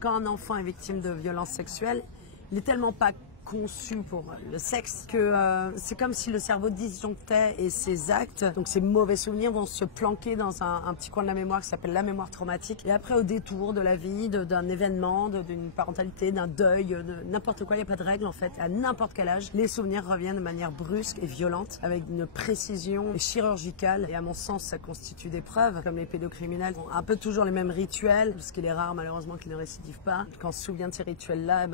Quand un enfant est victime de violences sexuelles, il est tellement pas conçu pour le sexe que c'est comme si le cerveau disjonctait et ses actes, donc ces mauvais souvenirs vont se planquer dans un petit coin de la mémoire qui s'appelle la mémoire traumatique. Et après, au détour de la vie, d'un événement, d'une parentalité, d'un deuil, de n'importe quoi, il n'y a pas de règle en fait. À n'importe quel âge, les souvenirs reviennent de manière brusque et violente, avec une précision chirurgicale. Et à mon sens, ça constitue des preuves, comme les pédocriminels ont un peu toujours les mêmes rituels, parce qu'il est rare malheureusement qu'ils ne récidivent pas. Quand on se souvient de ces rituels-là,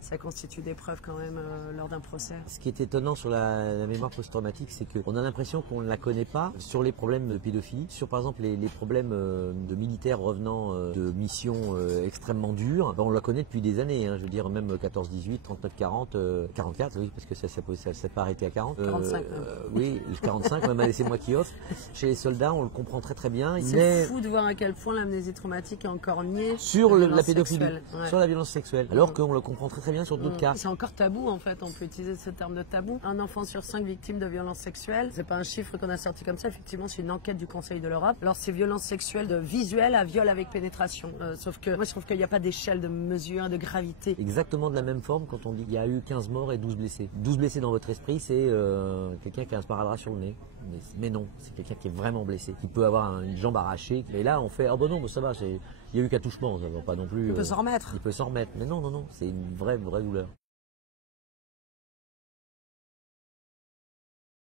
ça constitue des preuves quand même lors d'un procès. Ce qui est étonnant sur la mémoire post-traumatique, c'est qu'on a l'impression qu'on ne la connaît pas sur les problèmes de pédophilie, sur par exemple les problèmes de militaires revenant de missions extrêmement dures. On la connaît depuis des années, je veux dire même 14-18, 39-40, 44, oui, parce que ça s'est pas arrêté à 40. 45. Oui, 45, même c'est moi qui offre. Chez les soldats, on le comprend très très bien. C'est fou de voir à quel point l'amnésie traumatique est encore niée sur la pédophilie, ouais. sur la violence sexuelle, alors qu'on le comprend très très bien sur d'autres cas. C'est encore tabou en fait, on peut utiliser ce terme de tabou. Un enfant sur 5 victimes de violences sexuelles, c'est pas un chiffre qu'on a sorti comme ça, effectivement c'est une enquête du Conseil de l'Europe. Alors c'est violences sexuelles de visuel à viol avec pénétration, sauf que moi je trouve qu'il n'y a pas d'échelle de mesure, de gravité. Exactement de la même forme quand on dit qu'il y a eu 15 morts et 12 blessés. 12 blessés dans votre esprit, c'est quelqu'un qui a un sparadrap sur le nez. Mais non, c'est quelqu'un qui est vraiment blessé, qui peut avoir une jambe arrachée. Et là on fait, ah bon non, ça va, il y a eu qu'un touchement, ça va pas non plus. Il peut s'en remettre. Il peut s'en remettre, mais non, c'est une vraie douleur.